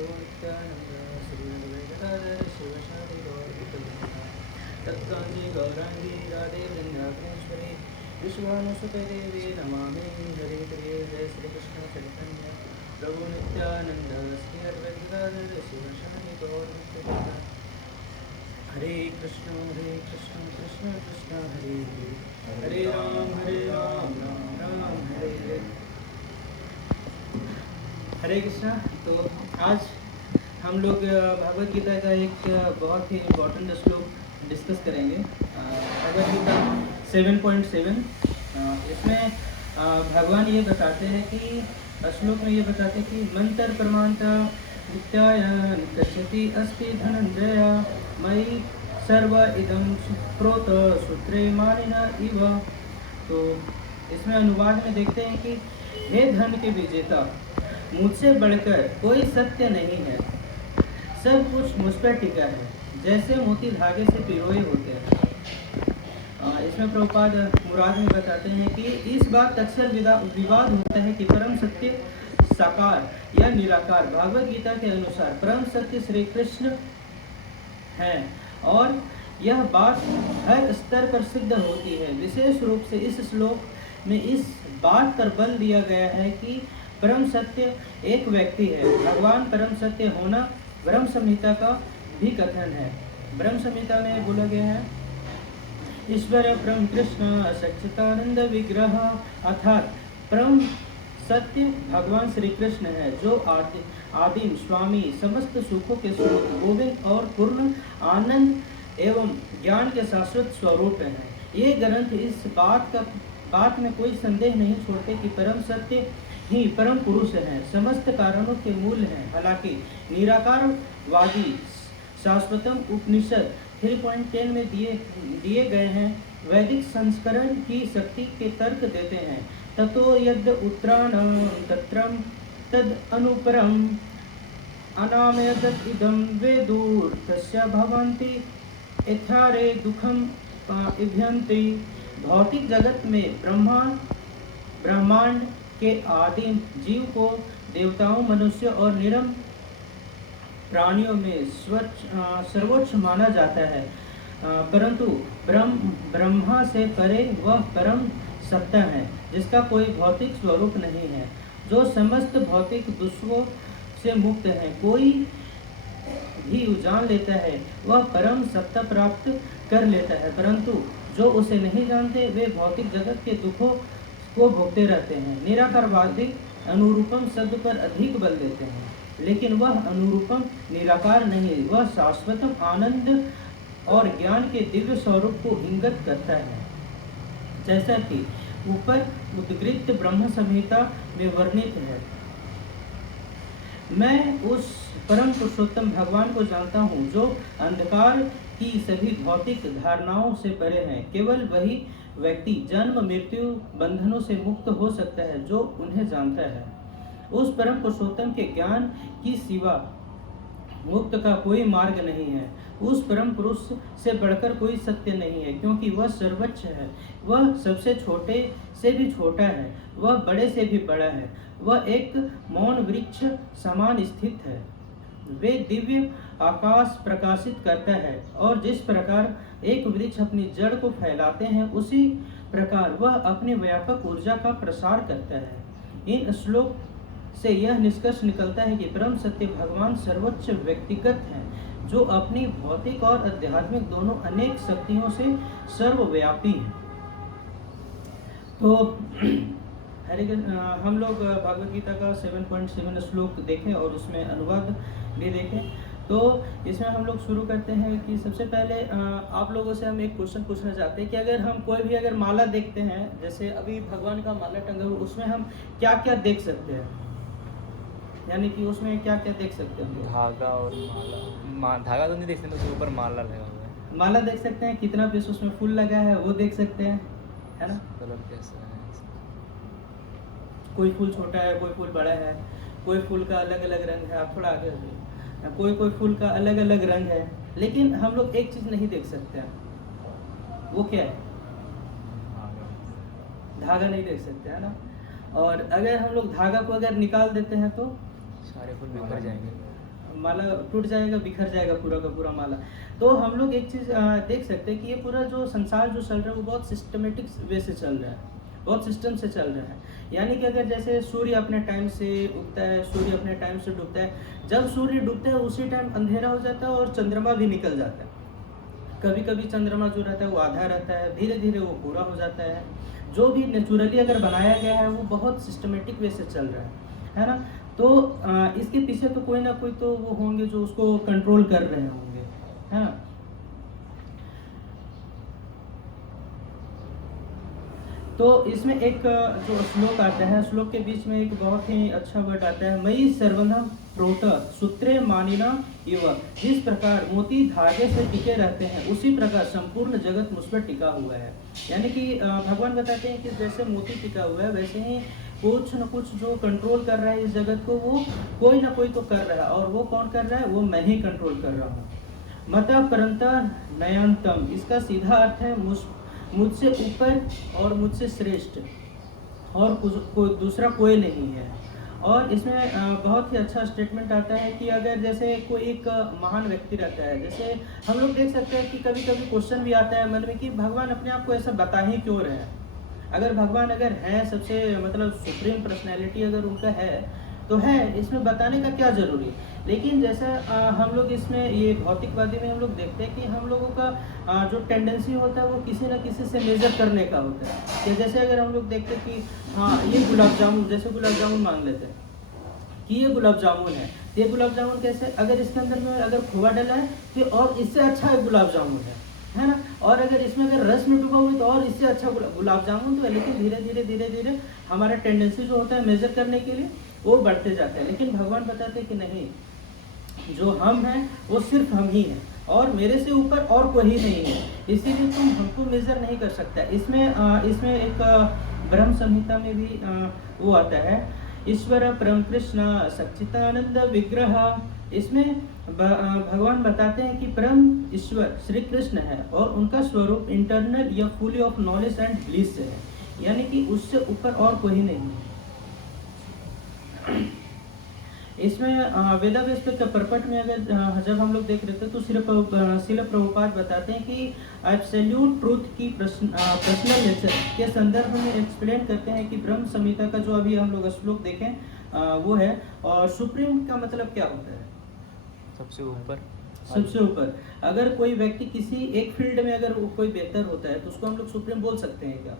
प्रभु नित्यानंद श्री गदाधर शिवशादी गौरभक्तवृंदा तत्कांची गौरांगी राधे वृंदावनेश्वरी विश्वानुसुते देवी नमामि हरे प्रिय जय श्री कृष्ण चैतन्य प्रभु नित्यानंद श्री अद्वैत गदाधर शिवशादी गौरभक्तवृंदा हरे कृष्ण कृष्ण कृष्ण हरे हरे राम राम राम हरे हरे। हरे कृष्णा। तो आज हम लोग भगवद गीता का एक बहुत ही इम्पोर्टेंट श्लोक डिस्कस करेंगे। भगवद गीता 7.7 इसमें भगवान ये बताते हैं कि श्लोक में ये बताते हैं कि मंत्र प्रमाणता विद्यायान कश्यति अस्ति धनंजय मयि सर्व इदं प्रोत सूत्रे मानिना इव। तो इसमें अनुवाद में देखते हैं कि हे धन के विजेता, मुझसे बढ़कर कोई सत्य नहीं है, सब कुछ मुझ पर टिका है, जैसे मोती धागे से पिरोए होते हैं। इसमें प्रभुपाद मुराद में बताते हैं कि इस बात अक्सर विवाद होता है कि परम सत्य साकार या निराकार। भागवत गीता के अनुसार परम सत्य श्री कृष्ण है और यह बात हर स्तर पर सिद्ध होती है। विशेष रूप से इस श्लोक में इस बात पर बल दिया गया है कि परम सत्य एक व्यक्ति है। भगवान परम सत्य होना ब्रह्म संहिता का भी कथन है। ब्रह्म संहिता में बोला गया है, ईश्वर परम कृष्ण सच्चिदानंद विग्रह, अर्थात परम सत्य भगवान श्री कृष्ण है जो आदिम स्वामी, समस्त सुखों के स्रोत, गोविंद और पूर्ण आनंद एवं ज्ञान के शाश्वत स्वरूप है। ये ग्रंथ इस बात में कोई संदेह नहीं छोड़ते कि परम सत्य ही परम पुरुष है, समस्त कारणों के मूल हैं। हालांकि निराकारवादी शाश्वतम उपनिषद 3.10 में दिए गए हैं वैदिक संस्करण की शक्ति के तर्क देते हैं। ततो यद उत्तराणं तत्रं तद अनुपरम अनामयदत् इदं वेदूर तस्य भवन्ति यथारे दुखम इभ्यन्ति। भौतिक जगत में ब्रह्मांड के आदिम जीव को देवताओं, मनुष्य और निरम प्राणियों में सर्वोच्च माना जाता है, परंतु ब्रह्मा से परे वह परम सत्ता है जिसका कोई भौतिक स्वरूप नहीं है, जो समस्त भौतिक दुष्टों से मुक्त है। कोई भी जान लेता है वह परम सत्ता प्राप्त कर लेता है, परंतु जो उसे नहीं जानते वे भौतिक जगत के दुखों को भोगते रहते हैं। निराकारवादी अनुरूपम शब्द पर अधिक बल देते हैं, लेकिन वह अनुरूपम निराकार नहीं, वह शाश्वतम आनंद और ज्ञान के दिव्य स्वरूप को इंगित करता है, जैसा कि ऊपर उद्गृत ब्रह्म संहिता में वर्णित है। मैं उस परम पुरुषोत्तम भगवान को जानता हूँ जो अंधकार की सभी भौतिक धारणाओं से परे हैं। केवल वही व्यक्ति जन्म मृत्यु बंधनों से मुक्त हो सकता है जो उन्हें जानता है। उस परम पुरुषोत्तम के ज्ञान की सिवा मुक्त का कोई मार्ग नहीं है। उस परम पुरुष से बढ़कर कोई सत्य नहीं है, क्योंकि वह सर्वोच्च है, वह सबसे छोटे से भी छोटा है, वह बड़े से भी बड़ा है, वह एक मौन वृक्ष समान स्थित है। वे दिव्य आकाश प्रकाशित करता है और जिस प्रकार एक वृक्ष अपनी जड़ को फैलाते हैं उसी प्रकार वह अपनी व्यापक ऊर्जा का प्रसार करता है। इन श्लोक से यह निष्कर्ष निकलता है कि परम सत्य भगवान सर्वोच्च व्यक्तिगत है जो अपनी भौतिक और आध्यात्मिक दोनों अनेक शक्तियों से सर्वव्यापी है। तो हम लोग भगवद गीता का 7.7 श्लोक देखें और उसमें अनुवाद भी देखें। तो इसमें हम लोग शुरू करते हैं कि सबसे पहले आप लोगों से हम एक क्वेश्चन पूछना चाहते हैं कि अगर हम कोई भी अगर माला देखते हैं, जैसे अभी भगवान का माला टंगा हुआ, उसमें हम क्या क्या देख सकते हैं, यानी कि उसमें क्या क्या देख सकते हैं? धागा और माला। धागा तो नहीं देख सकते, उसके ऊपर माला लगा हुआ है। माला देख सकते हैं, कितना पीस उसमें फूल लगा है वो देख सकते हैं, है ना? कलर कैसा है? कोई फूल छोटा है, कोई फूल बड़ा है, कोई फूल का अलग अलग रंग है। आप थोड़ा आगे हटिए। कोई फूल का अलग अलग रंग है, लेकिन हम लोग एक चीज नहीं देख सकते हैं, वो क्या है? धागा नहीं देख सकते, है ना? और अगर हम लोग धागा को अगर निकाल देते हैं तो सारे फूल बिखर जाएंगे। माला टूट जाएगा, बिखर जाएगा पूरा का पूरा माला। तो हम लोग एक चीज़ देख सकते हैं कि ये पूरा जो संसार जो चल रहा है वो बहुत सिस्टमेटिक वे से चल रहा है, बहुत सिस्टम से चल रहा है। यानी कि अगर जैसे सूर्य अपने टाइम से उगता है, सूर्य अपने टाइम से डूबता है, जब सूर्य डूबता है उसी टाइम अंधेरा हो जाता है और चंद्रमा भी निकल जाता है। कभी कभी चंद्रमा जो रहता है वो आधा रहता है, धीरे धीरे वो पूरा हो जाता है। जो भी नेचुरली अगर बनाया गया है वो बहुत सिस्टमेटिक वे से चल रहा है ना। तो इसके पीछे तो कोई ना कोई तो वो होंगे जो उसको कंट्रोल कर रहे होंगे, है ना। तो इसमें एक जो श्लोक आता है, श्लोक के बीच में एक बहुत ही अच्छा वर्ड आता है, मयि सर्वदा प्रोट सूत्रे मानिना इव। जिस प्रकार मोती धागे से टिके रहते हैं उसी प्रकार संपूर्ण जगत मुझ पर टिका हुआ है। यानी कि भगवान बताते हैं कि जैसे मोती टिका हुआ है वैसे ही कुछ न कुछ जो कंट्रोल कर रहा है इस जगत को, वो कोई ना कोई तो कर रहा है, और वो कौन कर रहा है, वो मैं ही कंट्रोल कर रहा हूँ। मत परंतर नयनतम, इसका सीधा अर्थ है मुझसे ऊपर और मुझसे श्रेष्ठ और कोई दूसरा कोई नहीं है। और इसमें बहुत ही अच्छा स्टेटमेंट आता है कि अगर जैसे कोई एक महान व्यक्ति रहता है, जैसे हम लोग देख सकते हैं कि कभी कभी क्वेश्चन भी आता है मन में कि भगवान अपने आप को ऐसा बता ही क्यों रहे हैं। अगर भगवान अगर है सबसे मतलब सुप्रीम पर्सनैलिटी अगर उनका है तो है, इसमें बताने का क्या ज़रूरी है। लेकिन जैसा हम लोग इसमें ये भौतिकवादी में हम लोग देखते हैं कि हम लोगों का जो टेंडेंसी होता है वो किसी न किसी से मेजर करने का होता है। कि जैसे अगर हम लोग देखते हैं कि हाँ ये गुलाब जामुन, जैसे गुलाब जामुन मान लेते हैं कि ये गुलाब जामुन है, ये गुलाब जामुन कैसे, अगर इसके अंदर में अगर खोआ डला है तो और इससे अच्छा एक गुलाब जामुन है ना। और अगर इसमें अगर रस में डूबा हुआ है तो और इससे अच्छा गुलाब जामुन तो है। लेकिन धीरे धीरे हमारा टेंडेंसी जो होता है मेजर करने के लिए वो बढ़ते जाते हैं। लेकिन भगवान बताते हैं कि नहीं, जो हम हैं वो सिर्फ हम ही हैं और मेरे से ऊपर और कोई नहीं है, इसीलिए तुम हमको मेजर नहीं कर सकता। इसमें एक ब्रह्म संहिता में भी वो आता है, ईश्वर परम कृष्ण सच्चिदानंद विग्रह। इसमें भगवान बताते हैं कि परम ईश्वर श्री कृष्ण है और उनका स्वरूप इंटरनल या fully of knowledge and bliss है, यानी कि उससे ऊपर और कोई नहीं है। इसमें वेदाव्यास के परपट में अगर जब हम लोग देख रहे थे तो शिल प्रभुपाद बताते हैं कि एब्सोल्यूट ट्रूथ की पर्सनल नेचर के संदर्भ में एक्सप्लेन करते हैं कि ब्रह्म संहिता का जो अभी हम लोग श्लोक देखें वो है। और सुप्रीम का मतलब क्या होता है, सबसे ऊपर। सबसे ऊपर। अगर कोई व्यक्ति किसी एक फील्ड में अगर कोई बेहतर होता है तो उसको हम लोग सुप्रीम बोल सकते हैं क्या।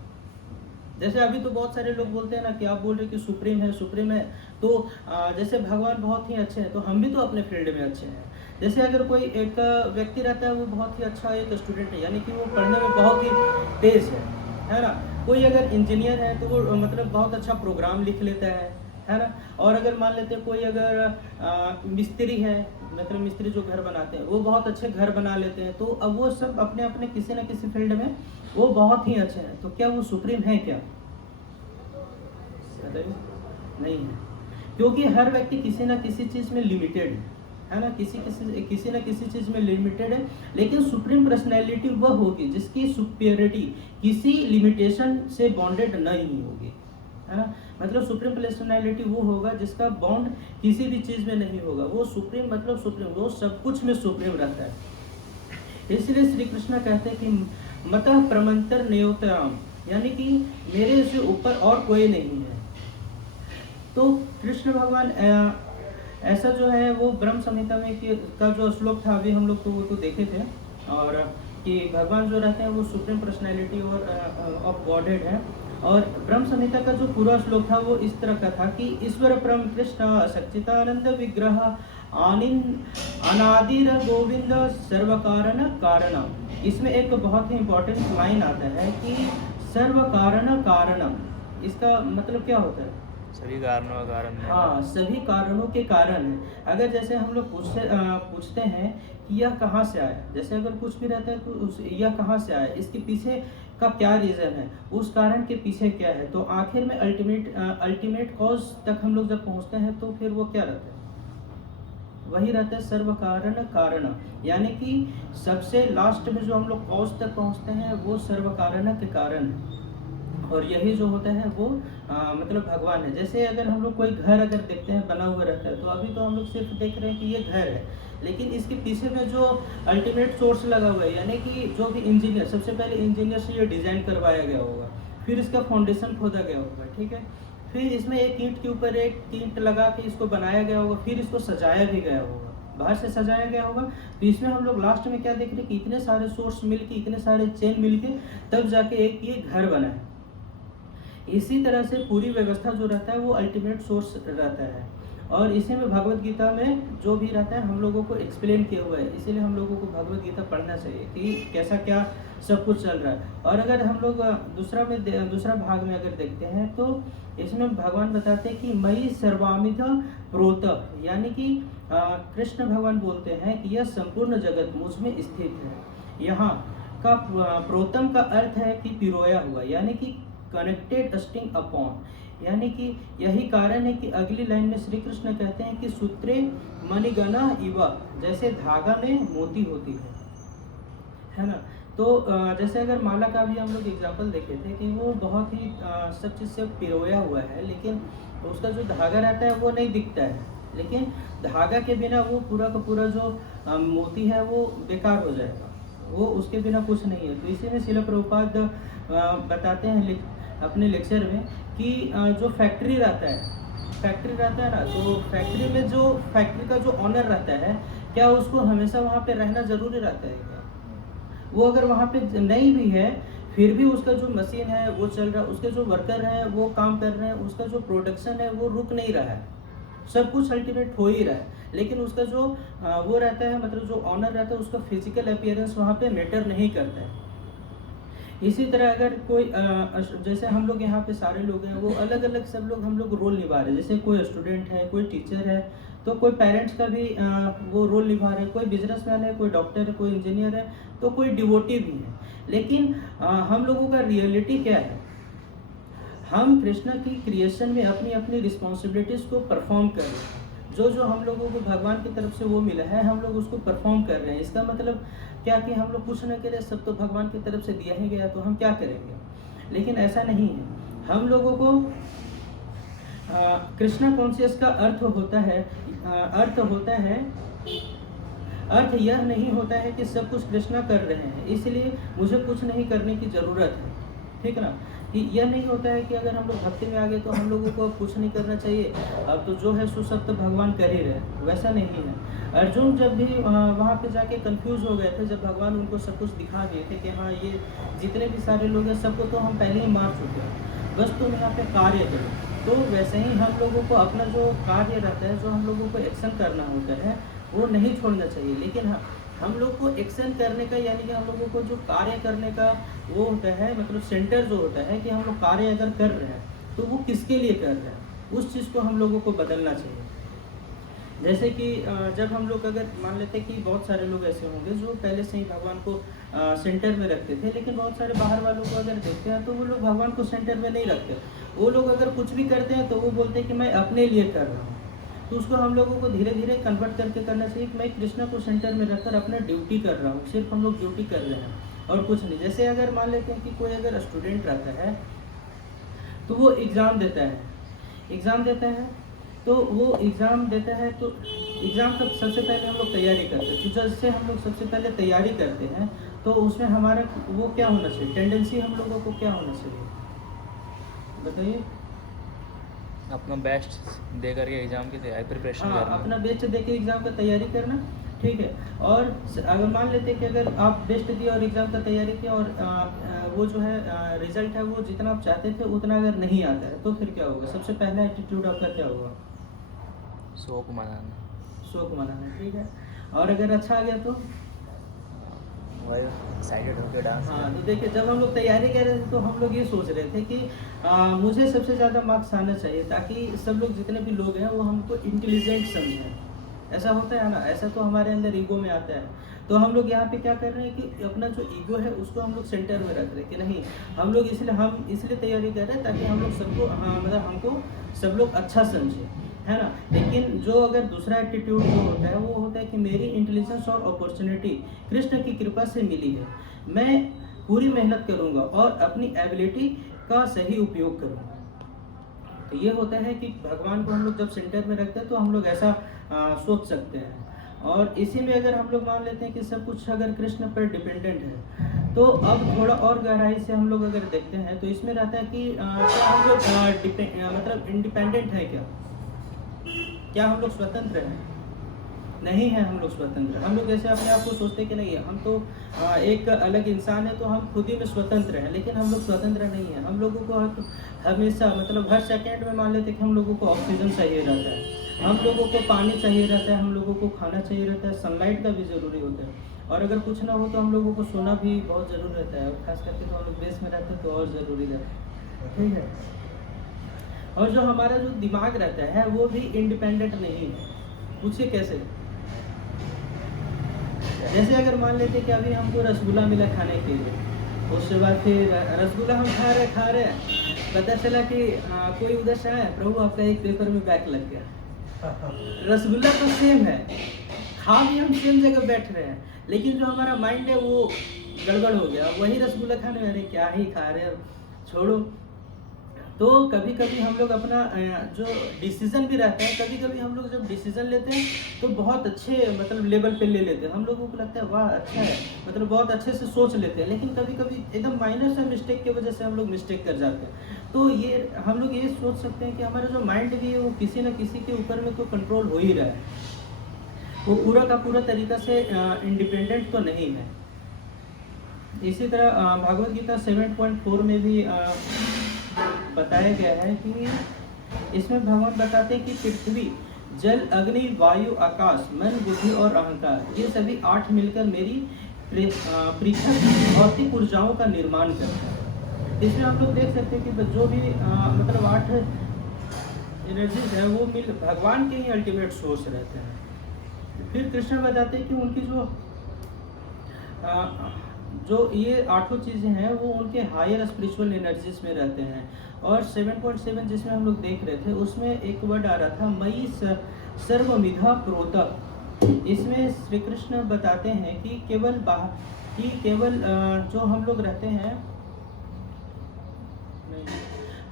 जैसे अभी तो बहुत सारे लोग बोलते हैं ना कि आप बोल रहे कि सुप्रीम है, सुप्रीम है, तो जैसे भगवान बहुत ही अच्छे हैं तो हम भी तो अपने फील्ड में अच्छे हैं। जैसे अगर कोई एक व्यक्ति रहता है वो बहुत ही अच्छा एक स्टूडेंट है, यानी कि वो पढ़ने में बहुत ही तेज है ना। कोई अगर इंजीनियर है तो वो मतलब बहुत अच्छा प्रोग्राम लिख लेता है ना। और अगर मान लेते हैं कोई अगर मिस्त्री है, मतलब मिस्त्री जो घर बनाते हैं वो बहुत अच्छे घर बना लेते हैं, तो अब वो सब अपने अपने किसी न किसी फील्ड में वो बहुत ही अच्छे हैं, तो क्या वो सुप्रीम है क्या, नहीं है। क्योंकि हर व्यक्ति किसी न किसी चीज़ में लिमिटेड है ना, किसी न किसी चीज़ में लिमिटेड है। लेकिन सुप्रीम पर्सनैलिटी वह होगी जिसकी सुपीरियरिटी किसी लिमिटेशन से बॉन्डेड नहीं होगी, है ना। मतलब सुप्रीम पर्सनैलिटी वो होगा जिसका बॉन्ड किसी भी चीज़ में नहीं होगा। वो सुप्रीम मतलब सुप्रीम, वो सब कुछ में सुप्रीम रहता है। इसलिए श्री कृष्ण कहते हैं कि मतः प्रमंतर न्योतराम, यानी कि मेरे से ऊपर और कोई नहीं है। तो कृष्ण भगवान ऐसा जो है वो ब्रह्म संहिता में का जो श्लोक था अभी हम लोग तो वो तो देखे थे, और कि भगवान जो रहते हैं वो सुप्रीम पर्सनैलिटी और ऑफ गॉडहेड है। और ब्रह्म संहिता का जो पूरा श्लोक था वो इस तरह का था कि ईश्वर परम कृष्ण सच्चिदानंद विग्रह अनादिर गोविंद सर्व कारण कारणम। इसमें एक बहुत ही इंपॉर्टेंट लाइन आता है कि सर्व कारण कारणम, इसका मतलब क्या होता है, सभी कारणों का कारण है। हाँ, सभी कारणों के कारण है। अगर जैसे हम लोग पूछते हैं कि यह कहाँ से आया, जैसे अगर कुछ भी रहता है तो यह कहाँ से आया, इसके पीछे का क्या रीज़न है, उस कारण के पीछे क्या है, तो आखिर में अल्टीमेट कॉज तक हम लोग जब पहुँचते हैं तो फिर वो क्या रहता है, वही रहता है सर्व कारण कारण। यानी कि सबसे लास्ट में जो हम लोग कॉज तक पहुँचते हैं वो सर्व कारण के कारण है। और यही जो होता है वो मतलब भगवान है। जैसे अगर हम लोग कोई घर अगर देखते हैं बना हुआ रहता है, तो अभी तो हम लोग सिर्फ देख रहे हैं कि ये घर है, लेकिन इसके पीछे में जो अल्टीमेट सोर्स लगा हुआ है, यानी कि जो भी इंजीनियर, सबसे पहले इंजीनियर से ये डिज़ाइन करवाया गया होगा, फिर इसका फाउंडेशन खोदा गया होगा, ठीक है, फिर इसमें एक ईंट के ऊपर एक ईंट लगा के इसको बनाया गया होगा, फिर इसको सजाया भी गया होगा, बाहर से सजाया गया होगा। तो इसमें हम लोग लास्ट में क्या देख रहे हैं कि इतने सारे सोर्स मिलके, इतने सारे चेन मिलके तब जाके एक ये घर बना है। इसी तरह से पूरी व्यवस्था जो रहता है वो अल्टीमेट सोर्स रहता है, और इसी में भगवत गीता में जो भी रहता है हम लोगों को एक्सप्लेन किया हुआ है। इसीलिए हम लोगों को भगवत गीता पढ़ना चाहिए कि कैसा क्या सब कुछ चल रहा है। और अगर हम लोग दूसरा भाग में अगर देखते हैं तो इसमें भगवान बताते हैं कि मयि सर्वामिध प्रोत, यानी कि कृष्ण भगवान बोलते हैं कि यह संपूर्ण जगत मुझ में स्थित है। यहाँ का प्रोतम का अर्थ है कि पिरोया हुआ, यानी कि कनेक्टेड स्टिंग अपॉन, यानी कि यही कारण है कि अगली लाइन में श्री कृष्ण कहते हैं कि सूत्रे मणिगणा इवा, जैसे धागा में मोती होती है ना। तो जैसे अगर माला का भी हम लोग एग्जाम्पल देखे थे कि वो बहुत ही सब चीज़ से पिरोया हुआ है, लेकिन उसका जो धागा रहता है वो नहीं दिखता है, लेकिन धागा के बिना वो पूरा का पूरा जो मोती है वो बेकार हो जाएगा, वो उसके बिना कुछ नहीं है। तो इसी में श्रील प्रभुपाद बताते हैं अपने लेक्चर में कि जो फैक्ट्री रहता है ना, तो फैक्ट्री में जो फैक्ट्री का जो ऑनर रहता है, क्या उसको हमेशा वहाँ पे रहना ज़रूरी रहता है क्या? वो अगर वहाँ पे नहीं भी है फिर भी उसका जो मशीन है वो चल रहा है, उसके जो वर्कर हैं वो काम कर रहे हैं, उसका जो प्रोडक्शन है वो रुक नहीं रहा है, सब कुछ अल्टीमेट हो ही रहा है, लेकिन उसका जो वो रहता है, मतलब जो ऑनर रहता है, उसका फिजिकल अपीयरेंस वहाँ पे मैटर नहीं करता है। इसी तरह अगर कोई जैसे हम लोग यहाँ पे सारे लोग हैं वो अलग अलग सब लोग हम लोग रोल निभा रहे हैं, जैसे कोई स्टूडेंट है, कोई टीचर है, तो कोई पेरेंट्स का भी वो रोल निभा रहे हैं, कोई बिजनेसमैन है, कोई डॉक्टर है, कोई इंजीनियर है, तो कोई डिवोटी भी है। लेकिन हम लोगों का रियलिटी क्या है? हम कृष्णा की क्रिएशन में अपनी अपनी रिस्पॉन्सिबिलिटीज़ को परफॉर्म कर रहे हैं, जो हम लोगों को भगवान की तरफ से वो मिला है हम लोग उसको परफॉर्म कर रहे हैं। इसका मतलब क्या कि हम लोग कुछ न करें, सब तो भगवान की तरफ से दिया ही गया, तो हम क्या करेंगे? लेकिन ऐसा नहीं है। हम लोगों को कृष्णा कॉन्शियस का अर्थ होता है अर्थ यह नहीं होता है कि सब कुछ कृष्णा कर रहे हैं इसलिए मुझे कुछ नहीं करने की ज़रूरत है, ठीक है ना। कि यह नहीं होता है कि अगर हम लोग भक्ति में आ गए तो हम लोगों को कुछ नहीं करना चाहिए, अब तो जो है सो सब तो भगवान कर ही रहे, वैसा नहीं है। अर्जुन जब भी वहाँ पे जाके कंफ्यूज हो गए थे, जब भगवान उनको सब कुछ दिखा दिए थे कि हाँ ये जितने भी सारे लोग हैं सबको तो हम पहले ही मार चुके हैं, बस तुम यहाँ पे कार्य करो। तो वैसे ही हम लोगों को अपना जो कार्य रहता है, जो हम लोगों को एक्शन करना होता है वो नहीं छोड़ना चाहिए। लेकिन हाँ, हम लोग को एक्शन करने का, यानी कि हम लोगों को जो कार्य करने का वो होता है, मतलब सेंटर जो होता है कि हम लोग कार्य अगर कर रहे हैं तो वो किसके लिए कर रहे हैं, उस चीज़ को हम लोगों को बदलना चाहिए। जैसे कि जब हम लोग अगर मान लेते हैं कि बहुत सारे लोग ऐसे होंगे जो पहले से ही भगवान को सेंटर में रखते थे, लेकिन बहुत सारे बाहर वालों को अगर देखते हैं तो वो लोग भगवान को सेंटर में नहीं रखते। वो लोग अगर कुछ भी करते हैं तो वो बोलते हैं कि मैं अपने लिए कर रहा हूँ। तो उसको हम लोगों को धीरे धीरे कन्वर्ट करके करना चाहिए कि मैं कृष्णा को सेंटर में रखकर अपना ड्यूटी कर रहा हूँ, सिर्फ हम लोग ड्यूटी कर रहे हैं और कुछ नहीं। जैसे अगर मान लेते हैं कि कोई अगर स्टूडेंट रहता है तो वो एग्ज़ाम देता है तो वो एग्ज़ाम देता है, तो एग्ज़ाम का सबसे पहले हम लोग तैयारी करते हैं। तो जैसे हम लोग सबसे पहले तैयारी करते हैं तो उसमें हमारा वो क्या होना चाहिए, टेंडेंसी हम लोगों को क्या होना चाहिए, बताइए। अपना बेस्ट दे करके एग्ज़ाम की तैयारी प्रिपरेशन करना। अपना बेस्ट दे के एग्ज़ाम का तैयारी करना, ठीक है। और अगर मान लेते हैं कि अगर आप बेस्ट दिया और एग्ज़ाम का तैयारी किया और वो जो है रिजल्ट है वो जितना आप चाहते थे उतना अगर नहीं आता है तो फिर क्या होगा? सबसे पहला एटीट्यूड आपका क्या होगा? शौक मनाना, ठीक है। और अगर अच्छा आ गया तो एक्साइटेड होकर डांस। हाँ, तो देखिए जब हम लोग तैयारी कर रहे थे तो हम लोग ये सोच रहे थे कि मुझे सबसे ज़्यादा मार्क्स आना चाहिए ताकि सब लोग जितने भी लोग हैं वो हमको इंटेलिजेंट समझें। ऐसा होता है ना, ऐसा तो हमारे अंदर ईगो में आता है। तो हम लोग यहाँ पे क्या कर रहे हैं कि अपना जो ईगो है उसको हम लोग सेंटर में रख रहे हैं कि नहीं, हम लोग इसलिए तैयारी कर रहे हैं ताकि हम लोग सबको मतलब हमको सब लोग अच्छा समझें, है ना। लेकिन जो अगर दूसरा एटीट्यूड जो होता है वो होता है कि मेरी इंटेलिजेंस और अपॉर्चुनिटी कृष्ण की कृपा से मिली है, मैं पूरी मेहनत करूँगा और अपनी एबिलिटी का सही उपयोग करूँ। तो ये होता है कि भगवान को हम लोग जब सेंटर में रखते हैं तो हम लोग ऐसा सोच सकते हैं। और इसी में अगर हम लोग मान लेते हैं कि सब कुछ अगर कृष्ण पर डिपेंडेंट है, तो अब थोड़ा और गहराई से हम लोग अगर देखते हैं तो इसमें रहता है कि क्या हम लोग मतलब इंडिपेंडेंट है क्या? क्या हम लोग स्वतंत्र हैं? नहीं है हम लोग स्वतंत्र। हम लोग जैसे अपने आप को सोचते कि नहीं है, हम तो एक अलग इंसान है, तो हम खुद ही में स्वतंत्र हैं, लेकिन हम लोग स्वतंत्र नहीं है। हम लोगों को हमेशा मतलब हर सेकंड में मान लेते हैं कि हम लोगों को ऑक्सीजन चाहिए रहता है, हम लोगों को पानी चाहिए रहता है, हम लोगों को खाना चाहिए रहता है, सनलाइट का भी ज़रूरी होता है। और अगर कुछ ना हो तो हम लोगों को सोना भी बहुत ज़रूरी रहता है, और खास करके तो हम लोग देश में रहते हैं तो और ज़रूरी रहता है, ठीक है। और जो हमारा जो दिमाग रहता है वो भी इंडिपेंडेंट नहीं है। पूछिए कैसे? जैसे अगर मान लेते कि अभी हमको रसगुल्ला मिला खाने के लिए, उसके बाद फिर रसगुल्ला हम खा रहे हैं, पता चला कि कोई उधर से आया, प्रभु आपका एक पेपर में बैक लग गया। रसगुल्ला तो सेम है, खा भी हम सेम जगह बैठ रहे हैं, लेकिन जो हमारा माइंड है वो गड़बड़ हो गया। वही रसगुल्ला खाने में अरे क्या ही खा रहे हैं, छोड़ो। तो कभी कभी हम लोग अपना जो डिसीज़न भी रहता है, कभी कभी हम लोग जब डिसीज़न लेते हैं तो बहुत अच्छे मतलब लेवल पे ले लेते हैं, हम लोगों को लगता है वाह अच्छा है, मतलब बहुत अच्छे से सोच लेते हैं, लेकिन कभी कभी एकदम माइनर सा मिस्टेक की वजह से हम लोग मिस्टेक कर जाते हैं। तो ये हम लोग ये सोच सकते हैं कि हमारा जो माइंड भी है वो किसी न किसी के ऊपर में तो कंट्रोल हो ही रहा है, वो पूरा का पूरा तरीका से इंडिपेंडेंट तो नहीं है। इसी तरह भागवत गीता 7.4 में भी बताया गया है कि इसमें भगवान बताते हैं कि पृथ्वी, जल, अग्नि, वायु, आकाश, मन, बुद्धि और अहंकार, ये सभी 8 मिलकर मेरी पृथक भौतिक ऊर्जाओं का निर्माण करते हैं। इसमें हम लोग देख सकते हैं कि जो भी मतलब 8 एनर्जीज है वो मिल भगवान के ही अल्टीमेट सोर्स रहते हैं। फिर कृष्ण बताते हैं कि उनकी जो ये 8 चीज़ें हैं वो उनके हायर स्पिरिचुअल एनर्जीज में रहते हैं। और 7.7 जिसमें हम लोग देख रहे थे उसमें एक वर्ड आ रहा था मयि सर्वमिधा प्रोत। इसमें श्री कृष्ण बताते हैं कि केवल जो हम लोग रहते हैं,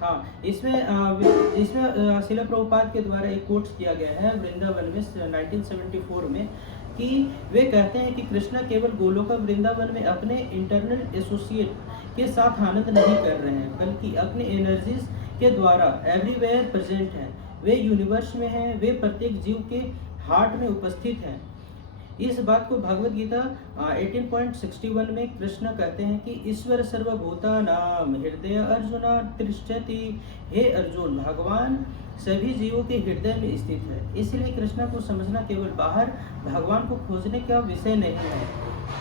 हाँ, इसमें शिला प्रभुपाद के द्वारा एक कोट किया गया है वृंदावन में 1974 में, कि वे कहते हैं कि कृष्णा केवल गोलोका वृंदावन में अपने इंटरनल एसोसिएट के साथ आनंद नहीं कर रहे हैं, बल्कि अपने एनर्जीज के द्वारा एवरीवेयर प्रेजेंट हैं। वे यूनिवर्स में हैं, वे प्रत्येक जीव के हार्ट में उपस्थित हैं। इस बात को भगवत गीता 18.61 में कृष्ण कहते हैं कि ईश्वर सर्वभूतानां हृदय अर्जुना तिष्ठति। हे अर्जुन, भगवान सभी जीवों के हृदय में स्थित है। इसलिए कृष्ण को समझना केवल बाहर भगवान को खोजने का विषय नहीं है,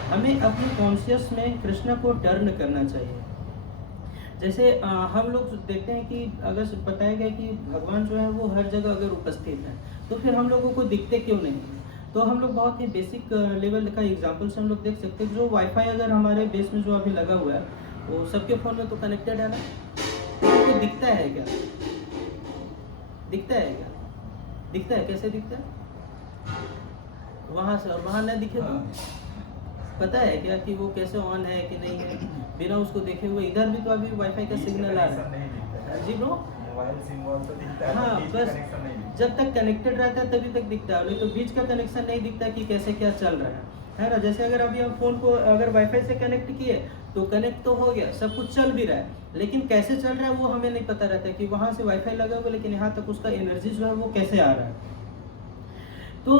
हमें अपने कॉन्शियस में कृष्ण को टर्न करना चाहिए। जैसे हम लोग देखते हैं कि अगर बताया गया कि भगवान जो है वो हर जगह अगर उपस्थित है, तो फिर हम लोगों को दिखते क्यों नहीं है? तो हम लोग बहुत ही बेसिक लेवल का एग्जांपल से हम लोग देख सकते हैं। जो वाईफाई अगर हमारे बेस में जो अभी लगा हुआ है वो सबके फ़ोन में तो कनेक्टेड है ना, तो दिखता है क्या? दिखता है क्या? दिखता है, कैसे दिखता है? वहाँ से और वहाँ न दिखे तो पता है क्या कि वो कैसे ऑन है कि नहीं है, बिना उसको देखे हुए। इधर भी तो अभी वाईफाई का सिग्नल आ रहा है जी ब्रो, मोबाइल सिंबल तो दिखता है, हाँ बीच बस कनेक्शन नहीं दिखता। जब तक कनेक्टेड रहता है तभी तक दिखता है, नहीं तो बीच का कनेक्शन नहीं दिखता कि कैसे क्या चल रहा है ना। जैसे अगर अभी हम फ़ोन को अगर वाईफाई से कनेक्ट किए तो कनेक्ट तो हो गया, सब कुछ चल भी रहा है, लेकिन कैसे चल रहा है वो हमें नहीं पता रहता है कि वहाँ से वाईफाई लगा हुआ लेकिन यहाँ तक उसका एनर्जी जो है वो कैसे आ रहा है। तो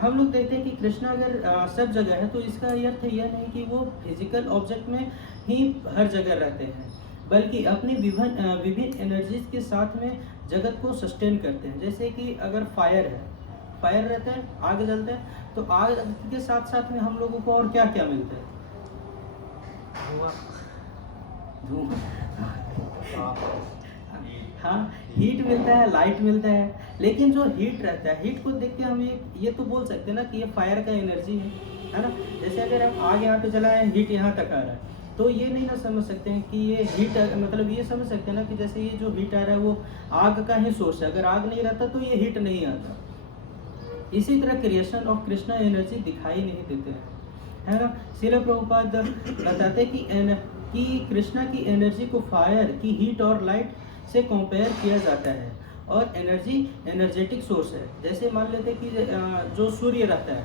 हम लोग देखते हैं कि कृष्णा अगर सब जगह है तो इसका अर्थ यह नहीं कि वो फिजिकल ऑब्जेक्ट में ही हर जगह रहते हैं, बल्कि अपनी विभिन्न एनर्जीज के साथ में जगत को सस्टेन करते हैं। जैसे कि अगर फायर है, फायर रहता है, आग जलता है, तो आग के साथ साथ में हम लोगों को और क्या क्या मिलता है? हाँ, हीट मिलता है, लाइट मिलता है। लेकिन जो हीट रहता है, हीट को देख के हम ये तो बोल सकते हैं ना कि ये फायर का एनर्जी है ना। जैसे अगर हम आग यहाँ पे जलाएं, हीट यहाँ तक आ रहा है, तो ये नहीं ना समझ सकते हैं कि ये हीट, मतलब ये समझ सकते हैं ना कि जैसे ये जो हीट आ रहा है वो आग का ही सोर्स है। अगर आग नहीं रहता तो ये हीट नहीं आता। इसी तरह क्रिएशन ऑफ कृष्णा एनर्जी दिखाई नहीं देते हैं, है ना। श्रील प्रभुपाद बताते हैं कि कि कृष्णा की एनर्जी को फायर की हीट और लाइट से कंपेयर किया जाता है, और एनर्जी एनर्जेटिक सोर्स है। जैसे मान लेते हैं कि जो सूर्य रहता है,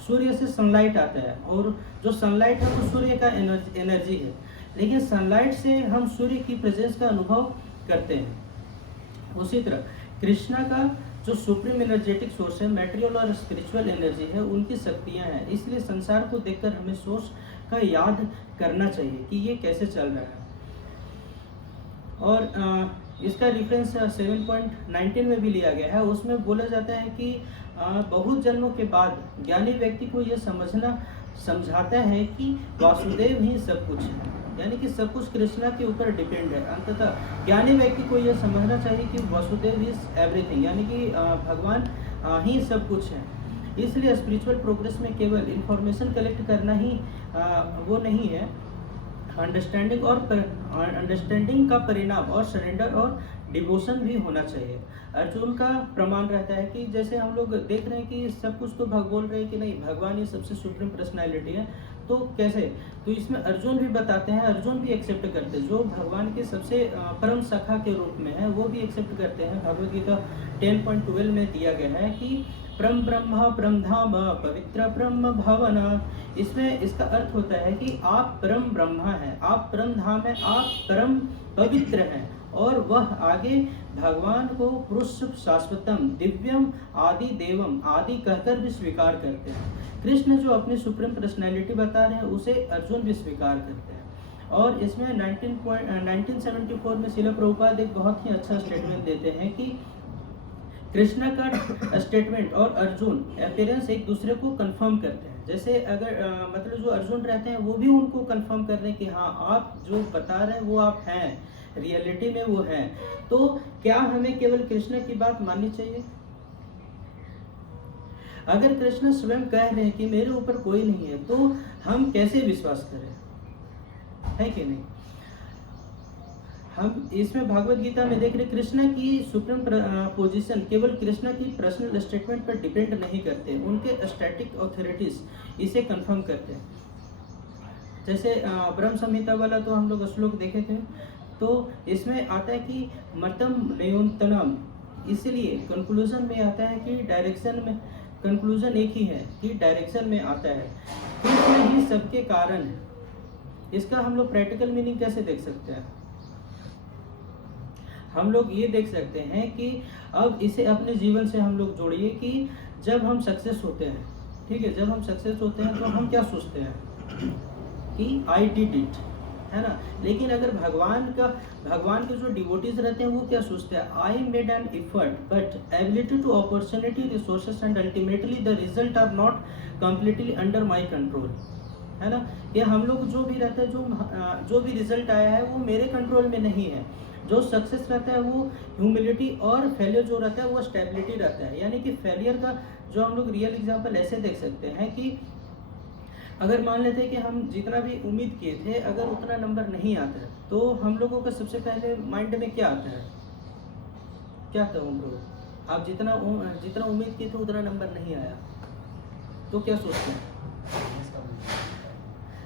सूर्य से सनलाइट आता है, और जो सनलाइट है वो सूर्य का एनर्जी है, लेकिन सनलाइट से हम सूर्य की प्रेजेंस का अनुभव करते हैं। उसी तरह कृष्णा का जो सुप्रीम एनर्जेटिक सोर्स है, मटेरियल और स्पिरिचुअल एनर्जी है, उनकी शक्तियाँ हैं। इसलिए संसार को देखकर हमें सोर्स का याद करना चाहिए कि ये कैसे चल रहा है। और इसका रेफरेंस 7.19 में भी लिया गया है। उसमें बोला जाता है कि बहुत जन्मों के बाद ज्ञानी व्यक्ति को यह समझाता है कि वासुदेव ही सब कुछ है, यानी कि सब कुछ कृष्णा के ऊपर डिपेंड है। अंततः ज्ञानी व्यक्ति को यह समझना चाहिए कि वासुदेव इज एवरीथिंग, यानी कि भगवान ही सब कुछ है। इसलिए स्पिरिचुअल प्रोग्रेस में केवल इंफॉर्मेशन कलेक्ट करना ही वो नहीं है, अंडरस्टैंडिंग का परिणाम और सरेंडर और डिवोशन भी होना चाहिए। अर्जुन का प्रमाण रहता है कि जैसे हम लोग देख रहे हैं कि सब कुछ तो बोल रहे हैं कि नहीं, भगवान ही सबसे सुप्रीम पर्सनैलिटी है, तो कैसे? तो इसमें अर्जुन भी बताते हैं, अर्जुन भी एक्सेप्ट करते हैं, जो भगवान के सबसे परम सखा के रूप में है वो भी एक्सेप्ट करते हैं। भगवद गीता 10.12 में दिया गया है कि परम ब्रह्म परम धाम पवित्र ब्रह्म भवन। इसमें इसका अर्थ होता है कि आप परम ब्रह्मा हैं, आप परम धाम हैं, आप परम पवित्र हैं, और वह आगे भगवान को पुरुष शाश्वतम दिव्यम आदि देवम आदि कहकर भी स्वीकार करते हैं। कृष्ण जो अपनी सुप्रीम पर्सनैलिटी बता रहे हैं उसे अर्जुन भी स्वीकार करते हैं। और इसमें 1974 में श्रील प्रभुपाद एक बहुत ही अच्छा स्टेटमेंट देते हैं कि कृष्णा का स्टेटमेंट और अर्जुन अपीयरेंस एक दूसरे को कंफर्म करते हैं। जैसे अगर मतलब जो अर्जुन रहते हैं वो भी उनको कंफर्म कर रहे हैं कि हाँ, आप जो बता रहे हैं वो आप हैं, रियलिटी में वो हैं। तो क्या हमें केवल कृष्ण की बात माननी चाहिए? अगर कृष्ण स्वयं कह रहे हैं कि मेरे ऊपर कोई नहीं है, तो हम कैसे विश्वास करें? है कि नहीं? हम इसमें भगवत गीता में देख रहे कृष्णा की सुप्रीम पोजीशन केवल कृष्णा की पर्सनल स्टेटमेंट पर डिपेंड नहीं करते, उनके स्टैटिक अथॉरिटीज इसे कंफर्म करते हैं। जैसे ब्रह्म संहिता वाला तो हम लोग श्लोक देखे थे, तो इसमें आता है कि मतम नयोन्तनम, इसलिए कंक्लूजन में आता है कि डायरेक्शन में, कंक्लूजन एक ही है कि डायरेक्शन में आता है, कृष्ण ही सबके कारण है। इसका हम लोग प्रैक्टिकल मीनिंग कैसे देख सकते हैं? हम लोग ये देख सकते हैं कि अब इसे अपने जीवन से हम लोग जोड़िए कि जब हम सक्सेस होते हैं, ठीक है, जब हम सक्सेस होते हैं तो हम क्या सोचते हैं कि आई डिड इट, है ना। लेकिन अगर भगवान के जो डिवोटीज रहते हैं वो क्या सोचते हैं? I made an effort but ability to opportunity resources and ultimately the result are not completely under my control, है ना। ये हम लोग जो भी रहता है, जो भी रिजल्ट आया है वो मेरे कंट्रोल में नहीं है। जो सक्सेस रहता है वो ह्यूमिलिटी, और फेलियर जो रहता है वो स्टेबिलिटी रहता है। यानी कि फेलियर का जो हम लोग रियल एग्जांपल ऐसे देख सकते हैं कि अगर मान लेते हैं कि हम जितना भी उम्मीद किए थे अगर उतना नंबर नहीं आता है, तो हम लोगों का सबसे पहले माइंड में क्या आता है? क्या आता है ब्रो? आप जितना उम्मीद किए थे उतना नंबर नहीं आया तो क्या सोचते हैं?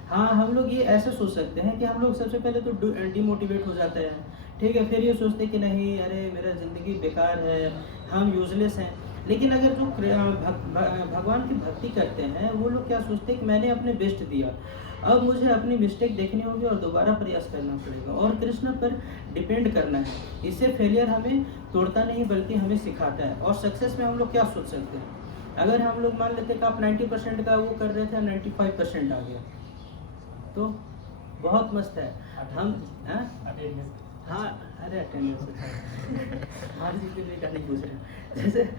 हाँ, हम लोग ये ऐसे सोच सकते हैं कि हम लोग सबसे पहले तो डिमोटिवेट हो जाते हैं, ठीक है। फिर ये सोचते हैं कि नहीं, अरे मेरा ज़िंदगी बेकार है, हम यूजलेस हैं। लेकिन अगर जो भगवान की भक्ति करते हैं वो लोग क्या सोचते हैं कि मैंने अपने बेस्ट दिया, अब मुझे अपनी मिस्टेक देखनी होगी और दोबारा प्रयास करना पड़ेगा और कृष्ण पर डिपेंड करना है। इससे फेलियर हमें तोड़ता नहीं बल्कि हमें सिखाता है। और सक्सेस में हम लोग क्या सोच सकते हैं? अगर हम लोग मान लेते हैं कि आप 90% का वो कर रहे थे, 95% आ गया तो बहुत मस्त है। हम हाँ, अरे अटेंडेंस हार जीत के का नहीं पूछ रहे। जैसे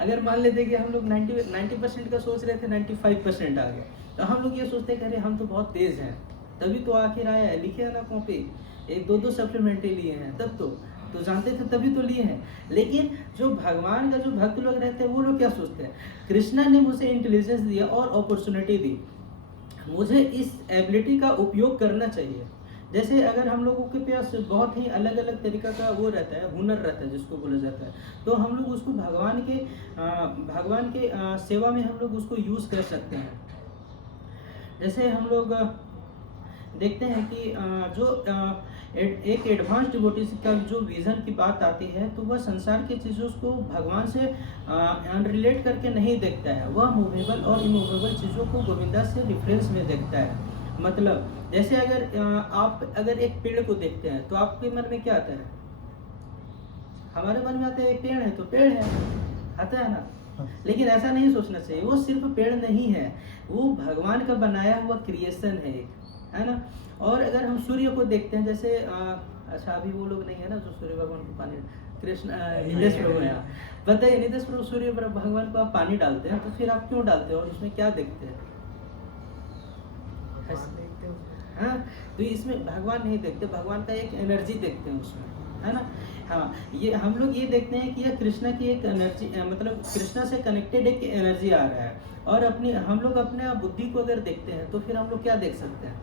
अगर मान लेते कि हम लोग 90% का सोच रहे थे, 95% आ गया, तो हम लोग ये सोचते हैं कि अरे हम तो बहुत तेज़ हैं, तभी तो आखिर आया है, लिखे है ना कॉपी, 1-2 सप्लीमेंट्री लिए हैं, तब तो जानते थे तभी तो लिए हैं। लेकिन जो भगवान का जो भक्त लोग रहते हैं वो लोग क्या सोचते हैं? कृष्णा ने मुझे इंटेलिजेंस दिया और अपॉर्चुनिटी दी, मुझे इस एबिलिटी का उपयोग करना चाहिए। जैसे अगर हम लोगों के पास बहुत ही अलग अलग तरीका का वो रहता है, हुनर रहता है जिसको बोला जाता है, तो हम लोग उसको भगवान के सेवा में हम लोग उसको यूज़ कर सकते हैं। जैसे हम लोग देखते हैं कि एक एडवांस डिवोटीज का जो विज़न की बात आती है, तो वह संसार की चीज़ों को भगवान से रिलेट करके नहीं देखता है। वह मूवेबल और इमूवेबल चीज़ों को गोविंदा से रिफरेंस में देखता है। मतलब जैसे अगर आप अगर एक पेड़ को देखते हैं तो आपके मन में क्या आता है? हमारे मन में आता है एक पेड़ है तो पेड़ है, आता है ना। लेकिन ऐसा नहीं सोचना चाहिए, वो सिर्फ पेड़ नहीं है, वो भगवान का बनाया हुआ क्रिएशन है एक, है ना। और अगर हम सूर्य को देखते हैं, जैसे अच्छा अभी वो लोग नहीं है ना जो सूर्य भगवान को पानी, कृष्ण निदेश प्रभु है, बताइए निदेश प्रभु सूर्य भगवान को आप पानी डालते हैं तो फिर आप क्यों डालते हैं और उसमें क्या देखते हैं? हाँ, तो इसमें भगवान नहीं देखते, भगवान का एक एनर्जी देखते हैं उसमें, है ना। हाँ, ये हम लोग ये देखते हैं कि यह कृष्णा की एक एनर्जी, मतलब कृष्णा से कनेक्टेड एक एनर्जी आ रहा है। और अपनी हम लोग अपने बुद्धि को अगर देखते हैं तो फिर हम लोग क्या देख सकते हैं?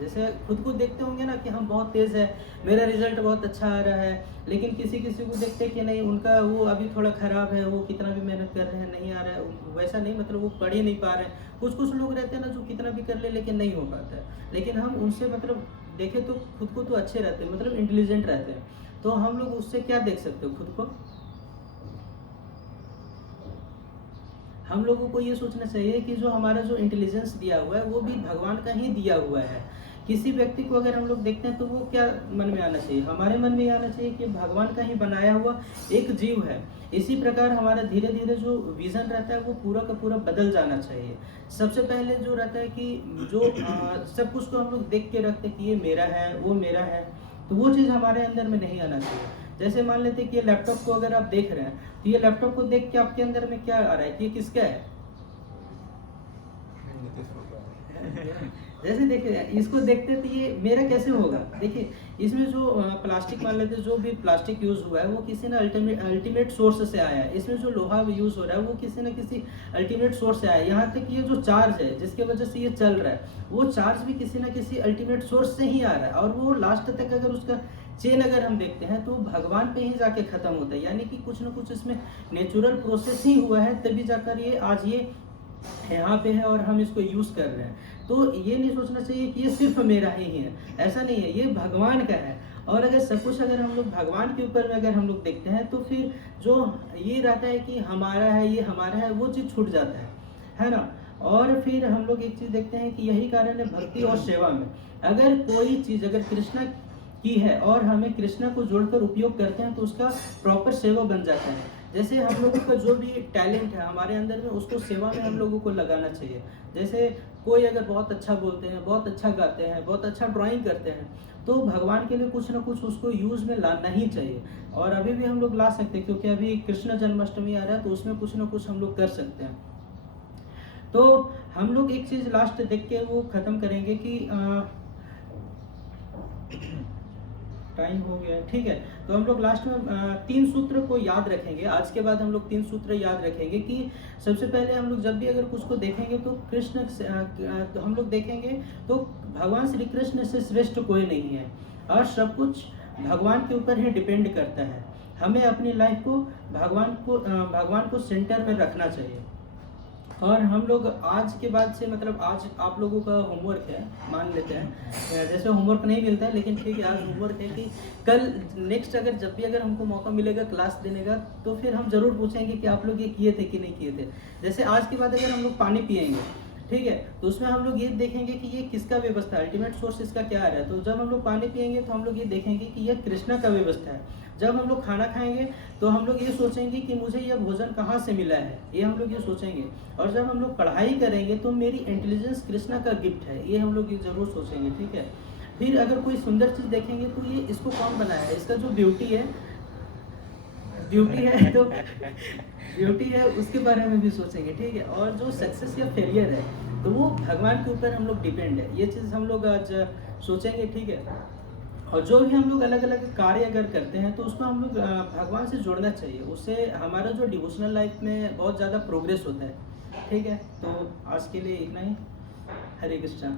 जैसे खुद को देखते होंगे ना कि हम बहुत तेज़ है, मेरा रिजल्ट बहुत अच्छा आ रहा है, लेकिन किसी किसी को देखते हैं कि नहीं उनका वो अभी थोड़ा ख़राब है, वो कितना भी मेहनत कर रहे हैं नहीं आ रहा है, वैसा नहीं, मतलब वो पढ़ ही नहीं पा रहे हैं। कुछ कुछ लोग रहते हैं ना जो कितना भी कर ले लेकिन नहीं हो पाता है, लेकिन हम उनसे मतलब देखें तो खुद को तो अच्छे रहते हैं, मतलब इंटेलिजेंट रहते हैं। तो हम लोग उससे क्या देख सकते हो खुद को? हम लोगों को ये सोचना चाहिए कि जो हमारा जो इंटेलिजेंस दिया हुआ है वो भी भगवान का ही दिया हुआ है। किसी व्यक्ति को अगर हम लोग देखते हैं तो वो क्या मन में आना चाहिए? हमारे मन में ये आना चाहिए कि भगवान का ही बनाया हुआ एक जीव है। इसी प्रकार हमारा धीरे धीरे जो विज़न रहता है वो पूरा का पूरा बदल जाना चाहिए। सबसे पहले जो रहता है कि जो सब कुछ को हम लोग देख के रखते हैं कि ये मेरा है, वो मेरा है, तो वो चीज़ हमारे अंदर में नहीं आना चाहिए। जैसे मान लेते हैं कि ये लैपटॉप को अगर आप देख रहे हैं तो ये लैपटॉप को देख के आपके अंदर में क्या आ रहा है कि ये किसका है? जैसे देखिए इसको देखते तो ये मेरा कैसे होगा? देखिए इसमें जो प्लास्टिक मान लेते, जो भी प्लास्टिक यूज़ हुआ है वो किसी ना अल्टीमेट सोर्स से आया है। इसमें जो लोहा यूज़ हो रहा है वो किसी न किसी अल्टीमेट सोर्स से आया है। यहाँ तक ये जो चार्ज है जिसके वजह से ये चल रहा है, वो चार्ज भी किसी न किसी अल्टीमेट सोर्स से ही आ रहा है। और वो लास्ट तक अगर उसका चेन अगर हम देखते हैं तो भगवान पे ही जाके ख़त्म होता है, यानी कि कुछ ना कुछ इसमें नेचुरल प्रोसेस ही हुआ है, तभी जाकर ये आज ये यहाँ पे है और हम इसको यूज़ कर रहे हैं। तो ये नहीं सोचना चाहिए कि ये सिर्फ मेरा ही है, ऐसा नहीं है, ये भगवान का है। और अगर सब कुछ अगर हम लोग भगवान के ऊपर में अगर हम लोग देखते हैं तो फिर जो ये रहता है कि हमारा है, ये हमारा है, वो चीज़ छूट जाता है ना। और फिर हम लोग एक चीज़ देखते हैं कि यही कारण है भक्ति और सेवा में, अगर कोई चीज़ अगर कृष्णा की है और हमें कृष्णा को जोड़कर उपयोग करते हैं तो उसका प्रॉपर सेवा बन जाता है। जैसे हम लोगों का जो भी टैलेंट है हमारे अंदर में उसको सेवा में हम लोगों को लगाना चाहिए। जैसे कोई अगर बहुत अच्छा बोलते हैं, बहुत अच्छा गाते हैं, बहुत अच्छा ड्राइंग करते हैं, तो भगवान के लिए कुछ ना कुछ उसको यूज़ में लाना ही चाहिए। और अभी भी हम लोग ला सकते हैं क्योंकि अभी कृष्ण जन्माष्टमी आ रहा है तो उसमें कुछ ना कुछ हम लोग कर सकते हैं। तो हम लोग एक चीज़ लास्ट देख के वो ख़त्म करेंगे कि टाइम हो गया, ठीक है। तो हम लोग लास्ट में 3 सूत्र को याद रखेंगे। आज के बाद हम लोग 3 सूत्र याद रखेंगे कि सबसे पहले हम लोग जब भी अगर कुछ को देखेंगे तो कृष्ण तो हम लोग देखेंगे तो भगवान श्री कृष्ण से श्रेष्ठ कोई नहीं है और सब कुछ भगवान के ऊपर ही डिपेंड करता है। हमें अपनी लाइफ को भगवान को सेंटर में रखना चाहिए। और हम लोग आज के बाद से मतलब आज आप लोगों का होमवर्क है, मान लेते हैं जैसे होमवर्क नहीं मिलता है लेकिन ठीक है, आज होमवर्क है कि कल नेक्स्ट अगर जब भी अगर हमको मौका मिलेगा क्लास देने का तो फिर हम ज़रूर पूछेंगे कि आप लोग ये किए थे कि नहीं किए थे। जैसे आज के बाद अगर हम लोग पानी पिएंगे, ठीक है, तो उसमें हम लोग ये देखेंगे कि ये किसका व्यवस्था है, अल्टीमेट सोर्स इसका क्या आ रहा है। तो जब हम लोग पानी पिएंगे तो हम लोग ये देखेंगे कि यह कृष्णा का व्यवस्था है। जब हम लोग खाना खाएंगे तो हम लोग ये सोचेंगे कि मुझे यह भोजन कहाँ से मिला है, ये हम लोग ये सोचेंगे। और जब हम लोग पढ़ाई करेंगे तो मेरी इंटेलिजेंस कृष्णा का गिफ्ट है, ये हम लोग ये ज़रूर सोचेंगे, ठीक है। फिर अगर कोई सुंदर चीज़ देखेंगे तो ये इसको कौन बनाया है, इसका जो ब्यूटी है तो ब्यूटी है उसके बारे में भी सोचेंगे, ठीक है। और जो सक्सेस या फेलियर है तो वो भगवान के ऊपर हम लोग डिपेंड है, ये चीज़ हम लोग आज सोचेंगे, ठीक है। और जो भी हम लोग अलग अलग कार्य अगर करते हैं तो उसको हम लोग भगवान से जोड़ना चाहिए, उससे हमारा जो डिवोशनल लाइफ में बहुत ज़्यादा प्रोग्रेस होता है, ठीक है। तो आज के लिए इतना ही। हरे कृष्णा।